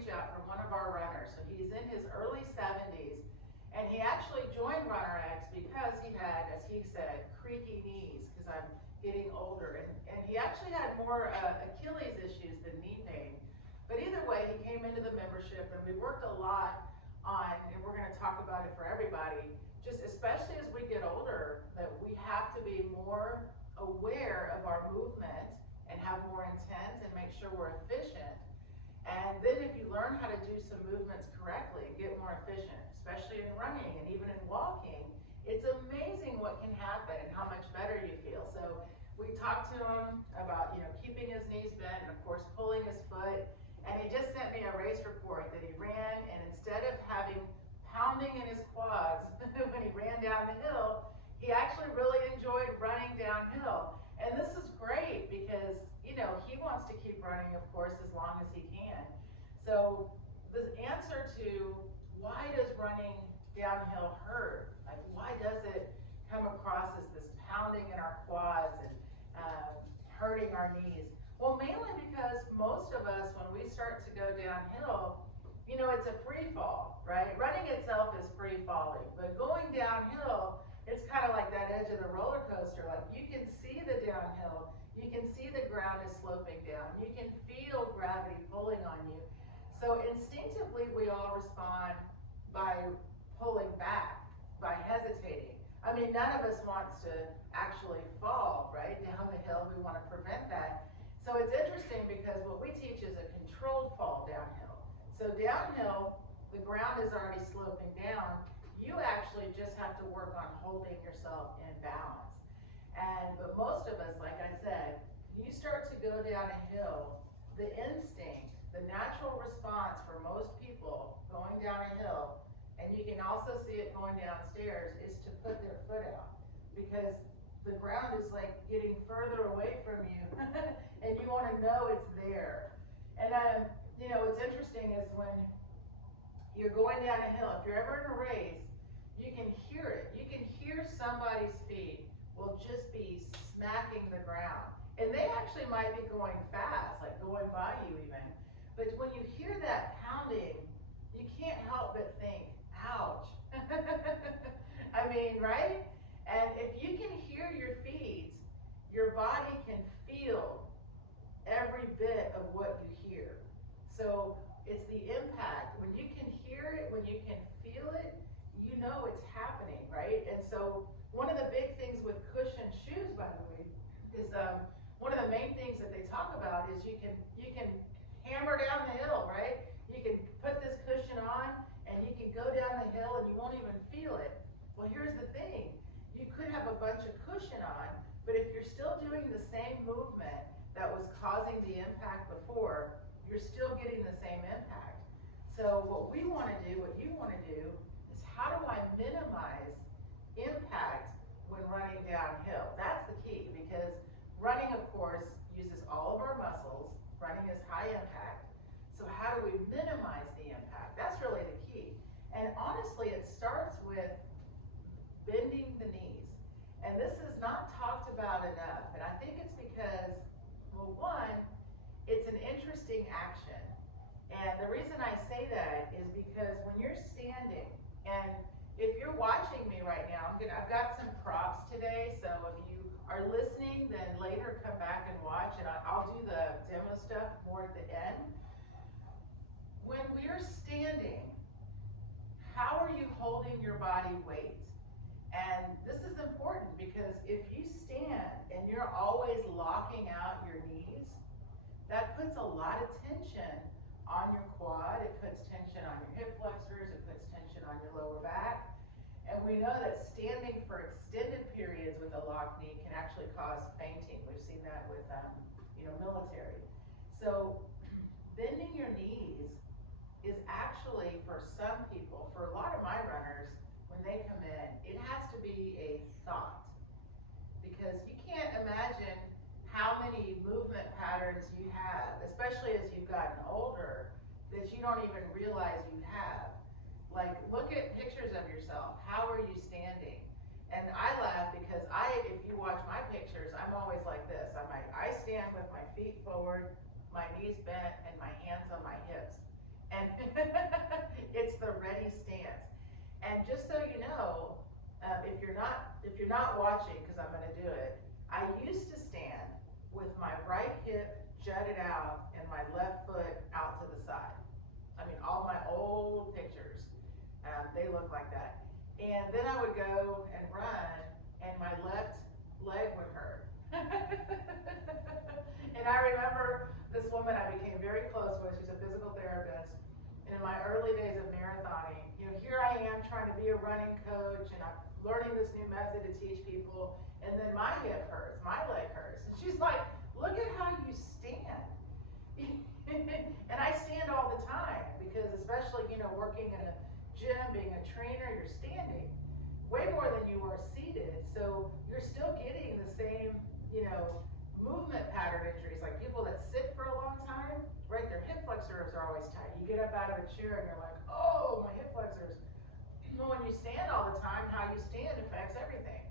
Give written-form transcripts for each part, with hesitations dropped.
reach out from one of our runners. So he's in his early 70s, and he actually joined Runner X because he had, as he said, creaky knees, because I'm getting older. And he actually had more Achilles issues than knee pain. But either way, he came into the membership, and we worked a lot on, and we're going to talk about it for everybody, just especially as we get older, that we have to be more aware of our movement and have more intent and make sure we're efficient. And then if you learn how to do some movements correctly and get more efficient, especially in running and even in walking, it's amazing what can happen and how much better you feel. So we talked to him about, keeping his knees bent and of course pulling his foot. And he just sent me a race report that he ran, and instead of having pounding in his quads when he ran down the hill, he actually really enjoyed running downhill. And this is great because, he wants to keep running, of course, as long as he can. So the answer to why does running downhill hurt? Like, why does it come across as this pounding in our quads and hurting our knees? Well, mainly because most of us, when we start to go downhill, it's a free fall, right? Running itself is free falling, but going downhill, it's kind of like that edge of the roller coaster. Like, you can see the downhill, you can see the ground is sloping down, you can feel gravity pulling on you. So instinctively, we all respond by pulling back, by hesitating. I mean, none of us wants to actually fall, right, down the hill. We want to prevent that. So it's interesting because what we teach is a controlled fall downhill. So downhill, the ground is already sloping down. You actually just have to work on holding yourself in balance. But most of us, like I said, you start to go down a hill, the instinct, the natural response for most people going down a hill, and you can also see it going downstairs, is to put their foot out, because the ground is like getting further away from you and you want to know it's there. And what's interesting is when you're going down a hill, if you're ever in a race, you can hear it. You can hear somebody's feet will just be smacking the ground. And they actually might be going fast, like going by you even. But when you hear that pounding, you can't help but think, ouch. I mean, right? And if you can hear your feet, your body can feel every bit of what you hear. So it's the impact. When you can hear it, when you can feel it, you know it's happening, right? And so one of the big things with cushioned shoes, by the way, is one of the main things that they talk about is you can hammer down the hill, right? You can put this cushion on and you can go down the hill and you won't even feel it. Well, here's the thing. You could have a bunch of cushion on, but if you're still doing the same movement that was causing the impact before, you're still getting the same impact. So what we want to do, what you want to do, is how do I minimize impact when running downhill? That's the key, because running, of course, uses all of our muscles. Running is high impact. So how do we minimize the impact? That's really the key. And honestly, it starts with bending the knees. And this is not talked about enough. And I think it's because, well, one, it's an interesting action. And the reason I say that is because when you're standing, and if you're watching me right now, I've got some props today, so if you are listening, then later come back and watch, and I'll do the demo stuff more at the end. When we're standing, how are you holding your body weight? And this is important because if you stand and you're always locking out your knees, that puts a lot of tension on your quad, it puts tension on your hip flexors, it puts tension on your lower back. And we know that standing for extended periods with a locked knee can actually cause fainting. We've seen that with military. So bending your knees is actually, for some people, for a lot of my runners, when they come in, it has to be a thought. Because you can't imagine how many movement patterns you have, especially as you've gotten older, that you don't even realize you have. Like, look at pictures of yourself. How are you standing? And I laugh because if you watch my pictures, I'm always like this. I stand with my feet forward, my knees bent, and my hands on my hips. It's the ready stance. And just so you know, if you're not watching, because I'm going to do it, I used to stand with my right hip jutted out and my left foot out to the side. I mean, all my old pictures, they look like that. And then I would go and run, and my left leg would hurt. And I remember this woman I became very close with. She's a physical therapist. And in my early days of marathoning, here I am trying to be a running coach, and I'm learning this new method to teach people, and then my hip hurts, my leg hurts. And she's like, look at how you stand. And I stand all the time because, especially, working in a gym, being a trainer, you're standing way more than you are seated. So you're still getting the same, movement pattern injuries. Like people that sit for a long time, right? Their hip flexors are always tight. You get up out of a chair and you're like, oh, my hip flexors. Well, when you stand all the time, how you stand affects everything.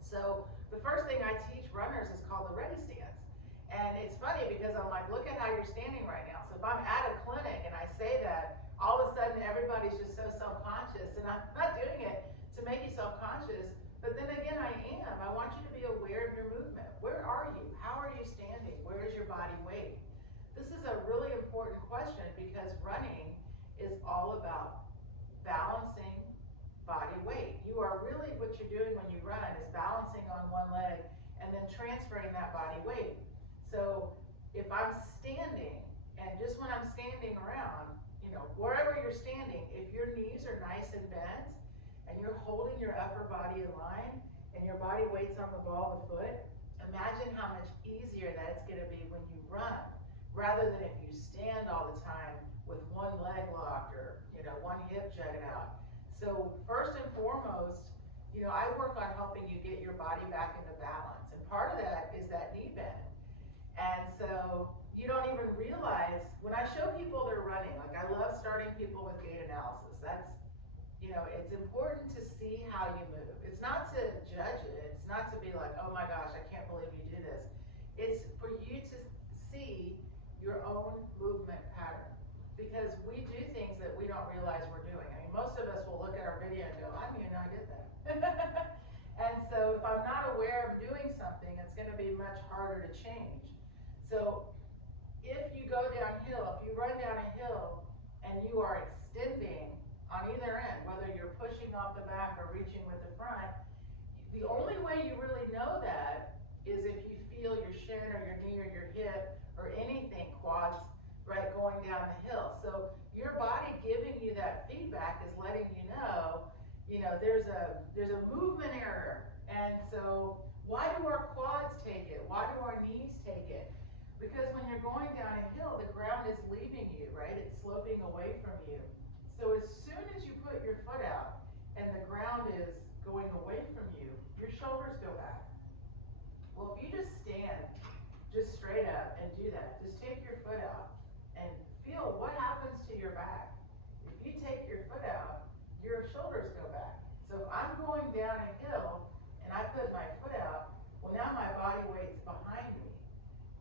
So the first thing I teach runners is called the ready stance. And it's funny because I'm like, look at how you're standing right now. So if I'm at a clinic and I say that, all of a sudden everybody's just so self-conscious. And I'm not doing it to make you self-conscious, but then again, I am. I want you to be aware of your movement. Where are you? How are you standing? Where is your body weight? This is a really important question because running is all about balancing body weight. You are really, what you're doing when you run is balancing on one leg and then transferring that body weight. So if I'm standing, and just when I'm standing around, wherever you're standing, if your knees are nice and bent and you're holding your upper body in line and your body weight's on the ball of the foot, imagine how much easier that's going to be when you run, rather than if you stand all the time with one leg locked or one hip jutted out. So first and foremost, I work on helping you get your body back into balance, and part of that is that knee bend. And so you don't even realize, when I show people they're running, like I love starting people with gait analysis. That's, it's important to see how you move. It's not to judge it. It's not to be like, oh my gosh, I can't believe you do this. It's for you to see your own movement pattern, because we do things that we don't realize we're doing. I mean, most of us will look at our video and go, I didn't even know I did that. And so if I'm not aware of doing something, it's going to be much harder to change. So if you go downhill, if you run down a hill and you are extending on either end, whether you're pushing off the back or reaching with the front, the only way you really know that is if you feel your shin or your knee or your hip or anything, quads, right, going down the hill. So your body giving you that feedback is letting you know, there's a movement error. And so why do our quads take it? Why do our knees take it? Because when you're going down a hill, the ground is leaving you, right? It's sloping away from you. So as soon as you put your foot out and the ground is going away from you, your shoulders go back. Well, if you just stand just straight up and do that, just take your foot out and feel what happens to your back. If you take your foot out, your shoulders go back. So if I'm going down a hill and I put my foot out, well, now my body weight's behind me.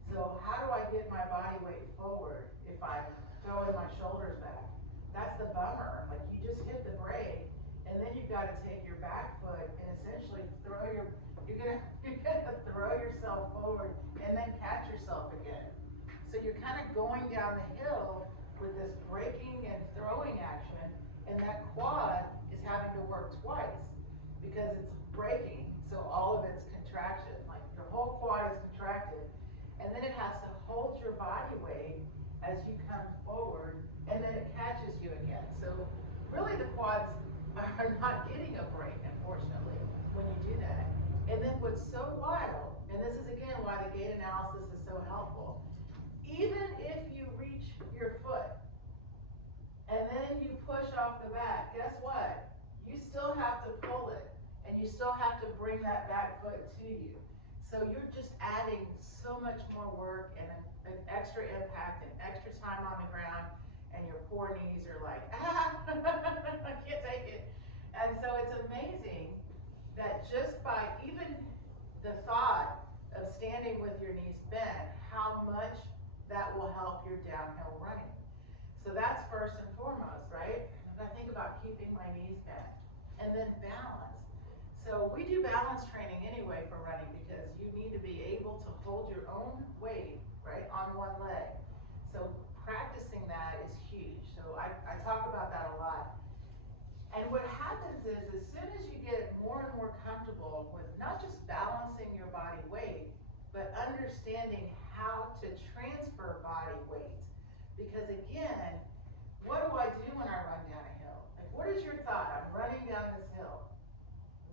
So how do I get my body weight forward if I'm throwing my shoulders back? That's the bummer. Like, you just hit the brake, and then you've got to take your back foot and essentially you're gonna throw yourself forward and then catch yourself again. So you're kind of going down the hill with this braking and throwing action, and that quad is having to work twice because it's braking. So all of it's contraction, like your whole quad is contracted. And then it has to hold your body weight as you come forward, and then it catches you again. So really the quads are not getting a break, unfortunately, when you do that. And then what's so wild, and this is again why the gait analysis is so helpful, even if you reach your foot and then you push off the back, guess what? You still have to pull it, and you still have to bring that back foot to you. So you're just adding so much more work and an extra impact and extra time on the ground, and your poor knees are like, I can't take it. And so it's amazing that just by even the thought of standing with your knees bent, how much that will help your downhill running. So that's first and keeping my knees bent. And then balance. So we do balance training anyway for running because you need to be able to hold your own weight, right, on one leg. So practicing that is huge. So I talk about that a lot. And what happens is, as soon as you get more and more comfortable with not just balancing your body weight, but understanding how to transfer body weight. Because again, what do I do when I run down a hill? Like, what is your thought? I'm running down this hill.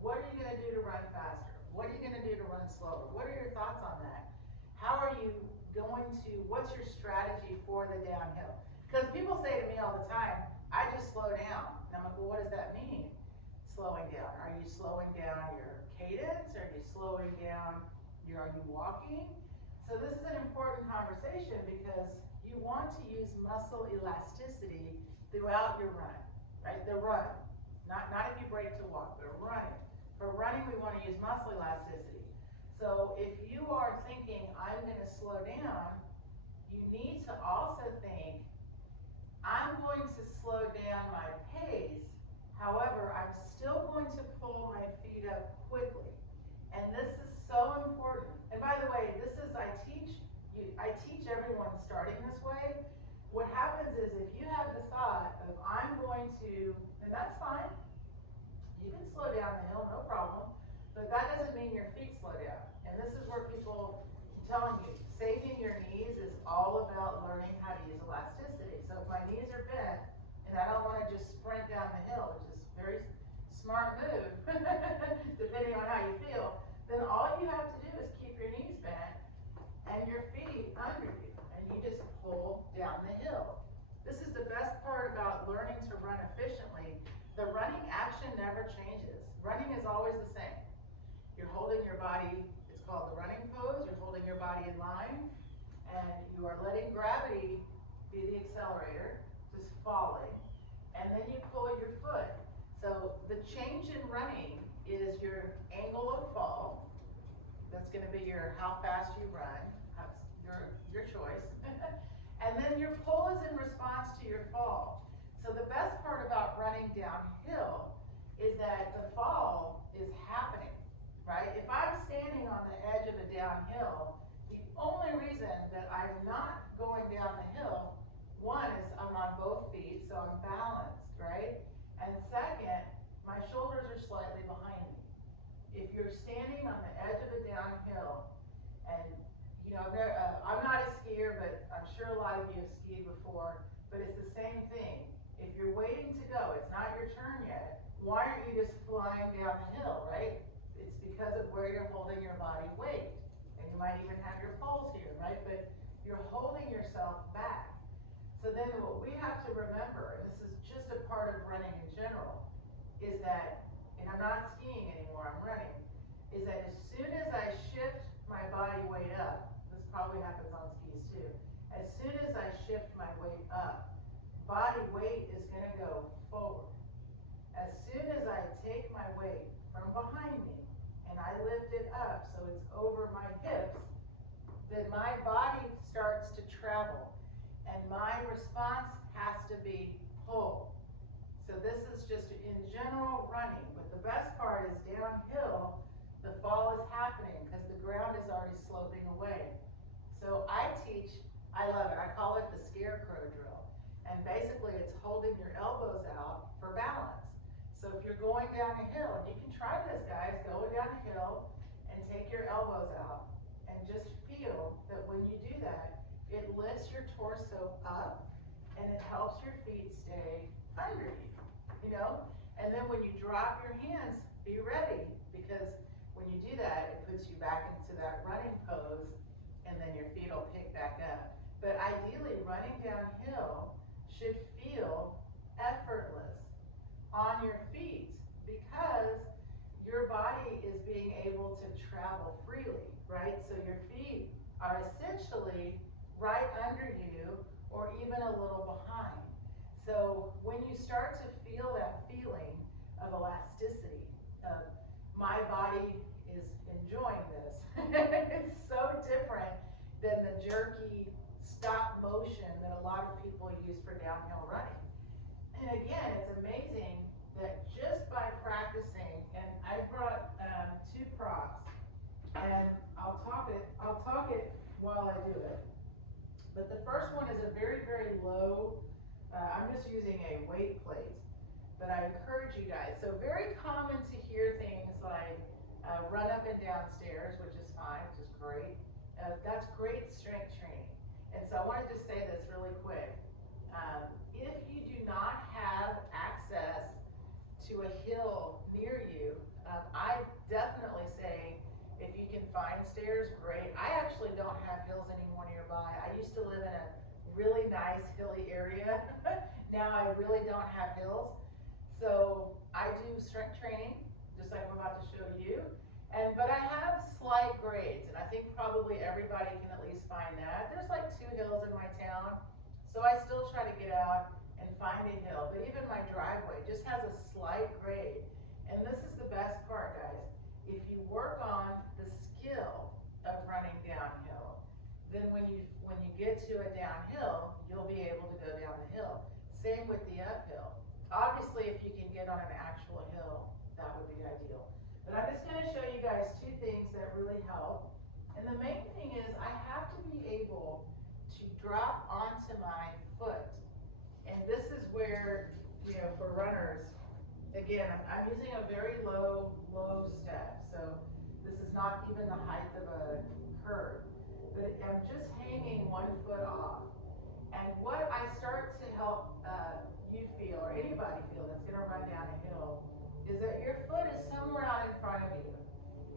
What are you going to do to run faster? What are you going to do to run slower? What are your thoughts on that? How are you going to, what's your strategy for the downhill? Because people say to me all the time, I just slow down. And I'm like, well, what does that mean? Slowing down. Are you slowing down your cadence? Are you slowing down are you walking? So this is an important conversation because you want to use muscle elasticity throughout your run, right? The run. Not if you break to walk, but running. For running, we want to use muscle elasticity. So if you are thinking, I'm going to slow down, you need to also think, I'm going to slow down my pace. However, I'm still going to pull my feet up quickly. And this is so important. And by the way, I teach everyone starting this way. What happens is if you have the thought of, I'm going to, and that's fine, you can slow down the hill, no problem, but that doesn't mean your feet slow down. And this is where people, I'm telling you, saving your knees is all about learning how to use elasticity. So if my knees are bent, and I don't want to just sprint down the hill, which is a very smart move, depending on how you feel, then all you have to do is keep your knees bent and your feet under you, and you just pull down the hill. This is the best part about learning to run efficiently. The running action never changes. Running is always the same. You're holding your body, it's called the running pose, you're holding your body in line, and you are letting gravity be the accelerator, just falling, and then you pull your foot. So the change in running is your angle of fall. That's going to be your how fast you run. That's your choice. And then your pull is in response to your fall. So the best part about running downhill is that the fall is happening, right? If I'm standing on the edge of a downhill, the only reason that I'm not going down the hill, one is I'm on both feet, so I'm balanced, right? And second, my shoulders are slightly behind me. If you're standing on the edge of a downhill, and you know, I'm not a skier, but I'm sure a lot of you have skied before, but it's the same thing. If you're waiting to go, it's not your turn yet, why aren't you just flying down the hill, right? It's because of where you're holding your body weight. And you might even have your poles here, right? But you're holding yourself back. So then what we have to remember, and this is just a part of running in general, is that, and I'm not skiing anymore, I'm running, is that as soon as I shift my body weight up, this probably happens on skis too, as soon as I shift my weight up, body weight is going to go forward. As soon as I take my weight from behind me and I lift it up so it's over my hips, then my body starts to travel and my response has to be pull. So this is just in general running, but the best part is downhill, the fall is happening because the ground is already sloping away. So I love it, I call it the scarecrow drill. And basically it's holding your elbows out for balance. So if you're going down a hill, and you can try this guys, go down a hill and take your elbows out and just feel that when you do that, it lifts your torso up and it helps your feet stay under you know? And then when you drop your hands, be ready, because when you do that, it puts you back into that running pose and then your feet will pick back up. But ideally, running downhill should feel effortless on your feet because your body is being able to travel freely, right? So your feet are essentially right under you or even a little behind. So when you start to feel that feeling of elasticity, of my body is enjoying this, it's so different than the jerky stop motion that a lot of people use for downhill running. And again, it's amazing low, I'm just using a weight plate, but I encourage you guys. So very common to hear things like run up and down stairs, which is fine, which is great. That's great strength training. And so I wanted to say this really quick. If you do not have access to a hill near you, I definitely say if you can find stairs, great. I actually don't have hills anymore nearby. I used to live in a really nice hilly area. Now I really don't have hills. So I do strength training, just like I'm about to show you. But I have slight grades, and I think probably everybody can at least find that. There's like 2 hills in my town, so I still try to get out and find a hill. But even my driveway just has a slight grade. And this is the best part, guys. If you work on the skill of running downhill, then when you get to a downhill, you'll be able to go down the hill. Same with the uphill. Obviously, if you can get on an actual hill, that would be ideal. But I'm just going to show you guys 2 things that really help. And the main thing is I have to be able to drop onto my foot. And this is where, for runners, again, I'm using a very low step. So this is not even the height of a curve. But I'm just hanging 1 foot off. And what I start to help you feel, or anybody feel that's going to run down a hill, is that your foot is somewhere out in front of you.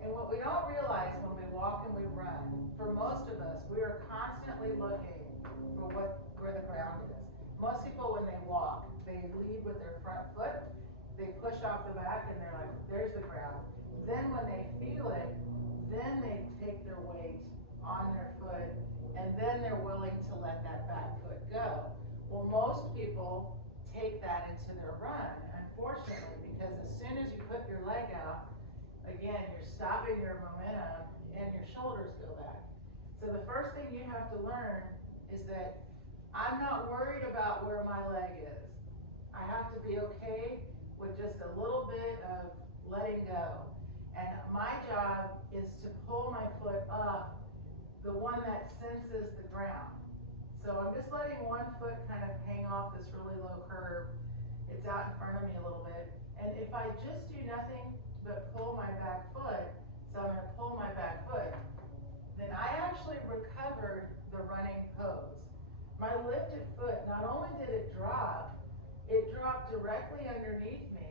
And what we don't realize when we walk and we run, for most of us, we are constantly looking for where the ground is. Most people, when they walk, they lead with their front foot, they push off the back, and they're like, there's the ground. Then when they feel it, then they take their weight on their foot, and then they're willing to let that back foot go. Well, most people take that into their run, unfortunately, because as soon as you put your leg out, again, you're stopping your momentum and your shoulders go back. So the first thing you have to learn is that I'm not worried about where my leg is. I have to be okay with just a little bit of letting go. And my job is to pull my foot up, the one that senses the ground. So I'm just letting 1 foot kind of hang off this really low curve. It's out in front of me a little bit. And if I just do nothing but pull my back foot, so I'm going to pull my back foot, then I actually recovered the running pose. My lifted foot, not only did it dropped directly underneath me,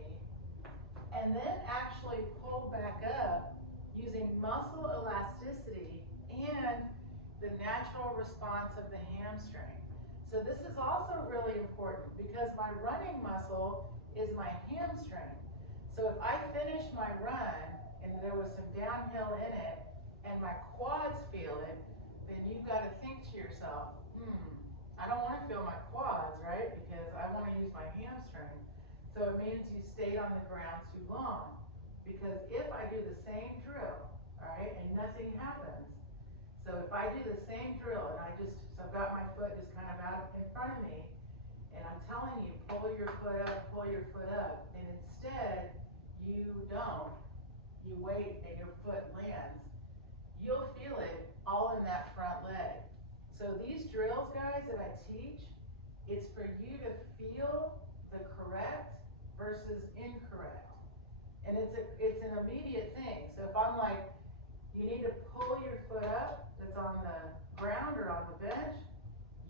and then actually pulled back up using muscle elasticity and the natural response of the hamstring. So this is also really important because my running muscle is my hamstring. So if I finish my run and there was some downhill in it and my quads feel it, then you've got to think to yourself, I don't want to feel my quads, right? Because I want to use my hamstring. So it means you stayed on the ground too long. Because if I do the same drill, all right, and nothing happens, so if I do the same drill and so I've got my foot just kind of out in front of me, and I'm telling you, pull your foot up, and instead you don't, you wait and your foot lands, you'll feel it all in that front leg. So these drills, guys, that I teach, it's for you to feel the correct versus incorrect. And it's an immediate thing. So if I'm like, you need to pull your foot up that's on the ground or on the bench,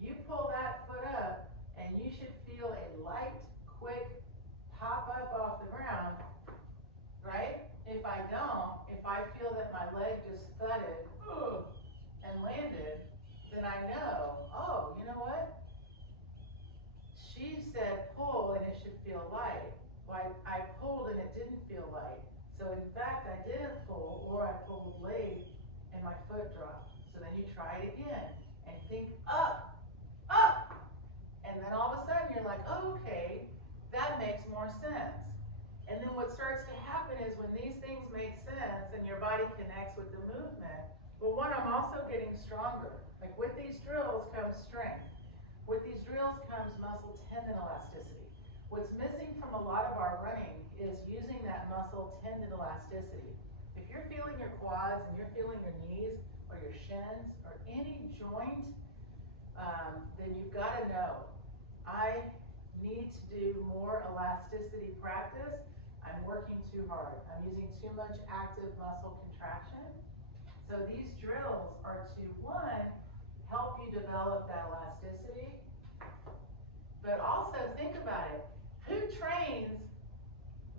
you pull that foot up and you should feel a light, quick pop up off the ground, right? If I don't, if I feel that my leg just thudded and landed, then I know, oh, you know what? She said pull and it should feel light. Well, I pulled and it didn't feel light. So in fact, I didn't pull, or I pulled late and my foot dropped. So then you try it again and think up. And then all of a sudden you're like, oh, okay, that makes more sense. And then what starts to happen is when these things make sense and your body connects with the movement, well, one, I'm also getting stronger. Like with these drills comes strength. With these drills comes muscle tendon elasticity. What's missing from a lot of our running is using that muscle tendon elasticity. If you're feeling your quads and you're feeling your knees or your shins or any joint, then you've got to know hard. I'm using too much active muscle contraction. So these drills are to, one, help you develop that elasticity, but also think about it. Who trains?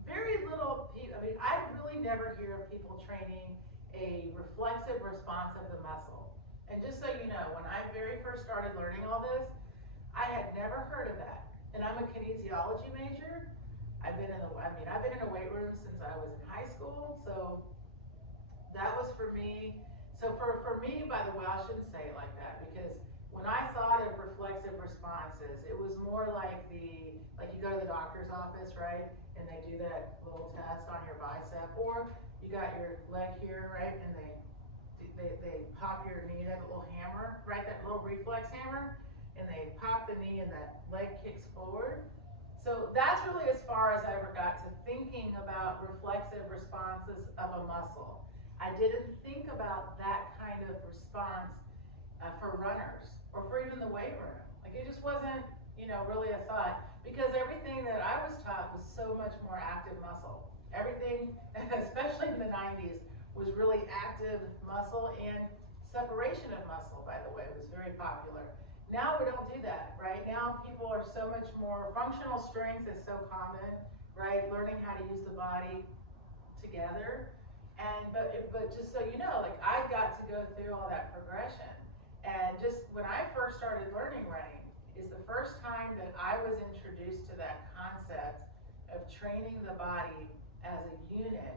Very little people. I mean, I really never hear of people training a reflexive response of the muscle. And just so you know, when I very first started learning all this, I had never heard of that. And I'm a kinesiology major. I've been in a weight room since I was in high school, so that was for me. So for me, by the way, I shouldn't say it like that, because when I thought of reflexive responses, it was more like you go to the doctor's office, right? And they do that little test on your bicep, or you got your leg here, right? And they pop your knee, they have a little hammer, right? That little reflex hammer, and they pop the knee and that leg kicks forward. So that's really as far as I ever got to thinking about reflexive responses of a muscle. I didn't think about that kind of response for runners or for even the weight room. Like, it just wasn't, really a thought, because everything that I was taught was so much more active muscle. Everything, especially in the 90s, was really active muscle, and separation of muscle, by the way, was very popular. Now we don't do that, right? Now people are so much more, functional strength is so common, right? Learning how to use the body together. But just so you know, like, I got to go through all that progression. And just when I first started learning running is the first time that I was introduced to that concept of training the body as a unit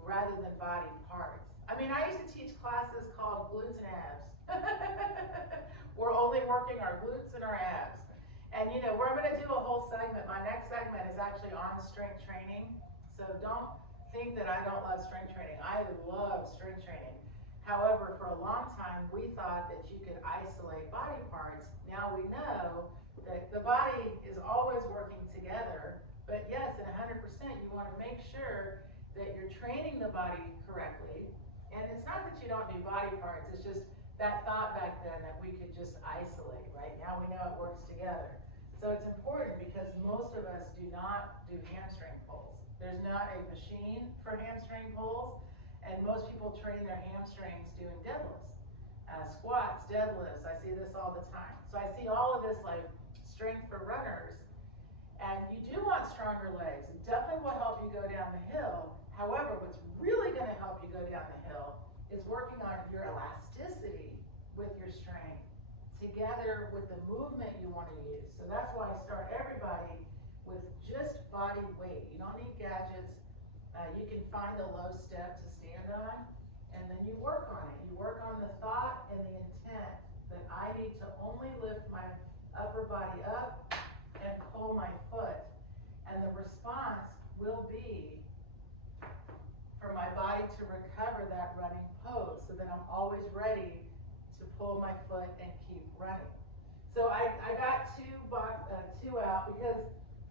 rather than body parts. I mean, I used to teach classes called glutes and abs. We're only working our glutes and our abs. And we're going to do a whole segment. My next segment is actually on strength training. So don't think that I don't love strength training. I love strength training. However, for a long time, we thought that you could isolate body parts. Now we know that the body is always working together. But yes, at 100%, you want to make sure that you're training the body correctly. And it's not that you don't do body parts, it's just that thought back then that we could just isolate, right? Now we know it works together. So it's important because most of us do not do hamstring pulls. There's not a machine for hamstring pulls, and most people train their hamstrings doing deadlifts, squats, deadlifts. I see this all the time. So I see all of this like strength for runners, and you do want stronger legs. It definitely will help you go down the hill. However, what's really going to help you go down the hill is working on your elasticity with your strength together with the movement you want to use. So that's why I start everybody with just body weight. You don't need gadgets. You can find a low step to stand on, and then you work on it. You work on the thought and the intent that I need to only lift my upper body up and pull my foot. And the response will be for my body to recover that running pose so that I'm always ready to pull my foot and keep running. So I got two out because,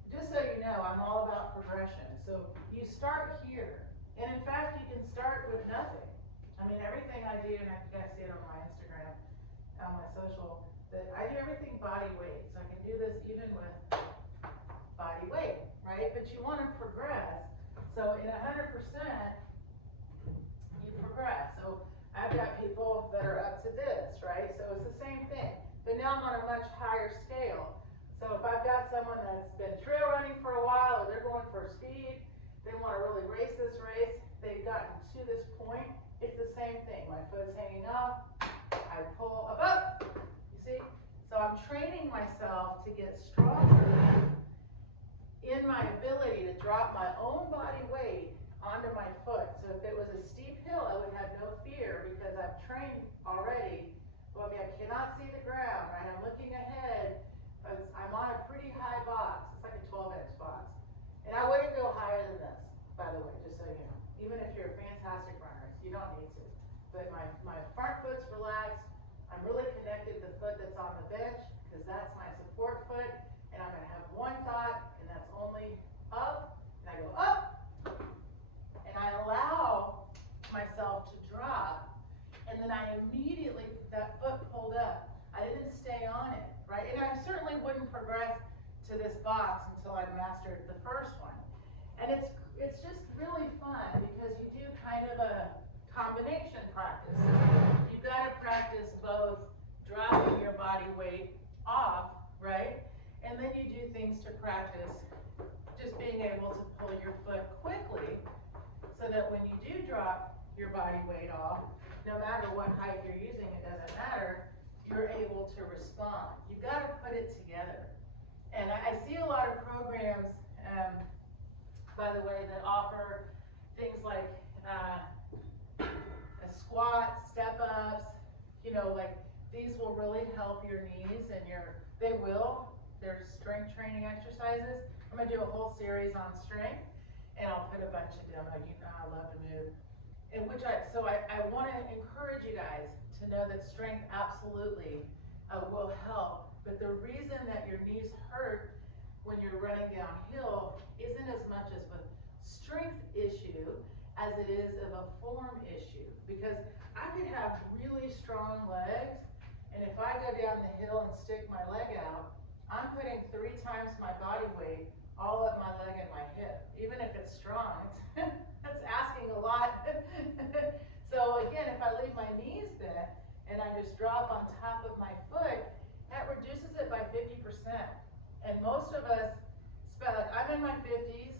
just so you know, I'm all about progression. So you start here, and in fact, you can start with nothing. I mean, everything I do, and you guys see it on my Instagram, on my social, that I do everything body weight. So I can do this even with body weight, right? But you want to progress. So in 100%, you progress. So I've got people that are up to this, right? So it's the same thing. But now I'm on a much higher scale. So if I've got someone that's been trail running for a while, or they're going for speed, they want to really race this race, they've gotten to this point, it's the same thing. My foot's hanging up, I pull up, you see? So I'm training myself to get stronger in my ability to drop my own body weight onto my foot. So if it was a steep hill, I would have no fear because I've trained already. Well, I mean, I cannot see the ground, right? I'm looking ahead, but I'm on a pretty high box. It's like a 12-inch box. And I wouldn't go higher than this, by the way, just so you know. Even if you're a fantastic runner, you don't need to. But my front foot's relaxed. I'm really connected to the foot that's on the bench because that's my support foot. And I'm going to have one thought, and that's only up. And I go up, and I allow myself to drop. And then I immediately, that foot pulled up. I didn't stay on it, right? And I certainly wouldn't progress to this box until I mastered the first one. And it's just really practice just being able to pull your foot quickly so that when you do drop your body weight off, no matter what height you're using, it doesn't matter, you're able to respond. You've got to put it together. And I see a lot of programs, by the way, that offer things like a squat, step-ups, you know, like these will really help your knees and they're strength training exercises. I'm gonna do a whole series on strength and I'll put a bunch of demo. You know I love to move. And so I wanna encourage you guys to know that strength absolutely will help, but the reason that your knees hurt when you're running downhill isn't as much as a strength issue as it is of a form issue. Because I could have really strong legs, and if I go down the hill and stick my leg out, I'm putting 3 times my body weight all up my leg and my hip. Even if it's strong, that's asking a lot. So again, if I leave my knees bent and I just drop on top of my foot, that reduces it by 50%. And most of us, like I'm in my 50s,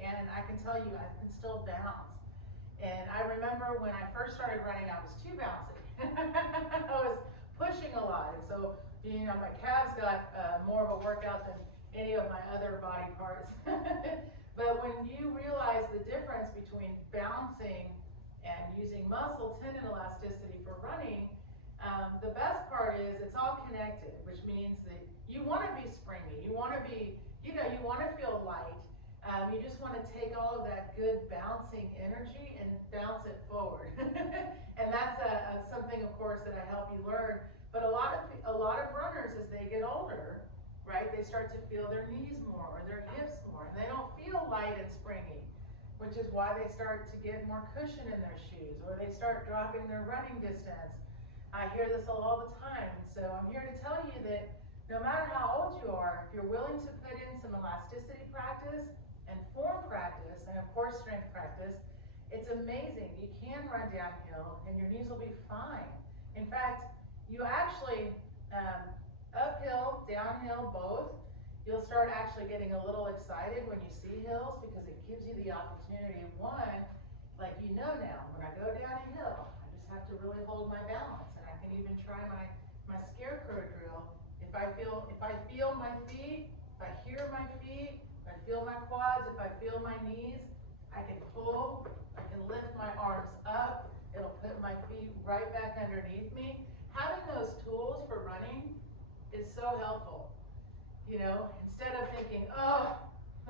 and I can tell you I can still bounce. And I remember when I first started running, I was too bouncy. I was pushing a lot, and so you know my calves got more of a workout than any of my other body parts. But when you realize the difference between bouncing and using muscle tendon elasticity for running, the best part is it's all connected, which means that you want to be springy, you want to be, you want to feel light. You just want to take all of that good bouncing energy and bounce it forward. And that's something, of course, that I help you learn. But a lot of runners, as they get older, right, they start to feel their knees more or their hips more. And they don't feel light and springy, which is why they start to get more cushion in their shoes, or they start dropping their running distance. I hear this all the time. So I'm here to tell you that no matter how old you are, if you're willing to put in some elasticity practice and form practice, and of course strength practice, it's amazing. You can run downhill and your knees will be fine. In fact, you actually, uphill, downhill, both, you'll start actually getting a little excited when you see hills because it gives you the opportunity. One, like now, when I go down a hill, I just have to really hold my balance, and I can even try my scarecrow drill. If I feel my feet, if I hear my feet, if I feel my quads, if I feel my knees, I can pull, I can lift my arms up, it'll put my feet right back underneath me. Having those tools for running is so helpful. You know, instead of thinking, oh,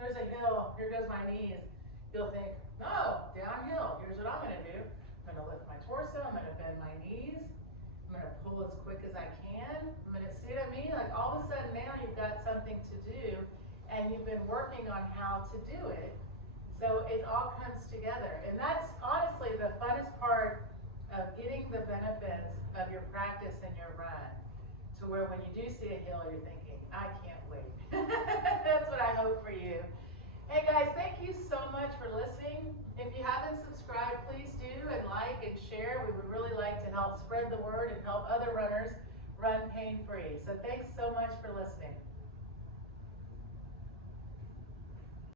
there's a hill, here goes my knees, you'll think, no, downhill, here's what I'm gonna do. I'm gonna lift my torso, I'm gonna bend my knees, I'm gonna pull as quick as I can, I'm gonna see what I mean? Like all of a sudden now you've got something to do, and you've been working on how to do it. So it all comes together. And that's honestly the funnest part of getting the benefits of your practice and your run, to where when you do see a hill, you're thinking, I can't wait. That's what I hope for you. Hey guys, thank you so much for listening. If you haven't subscribed, please do, and like and share. We would really like to help spread the word and help other runners run pain-free. So thanks so much for listening.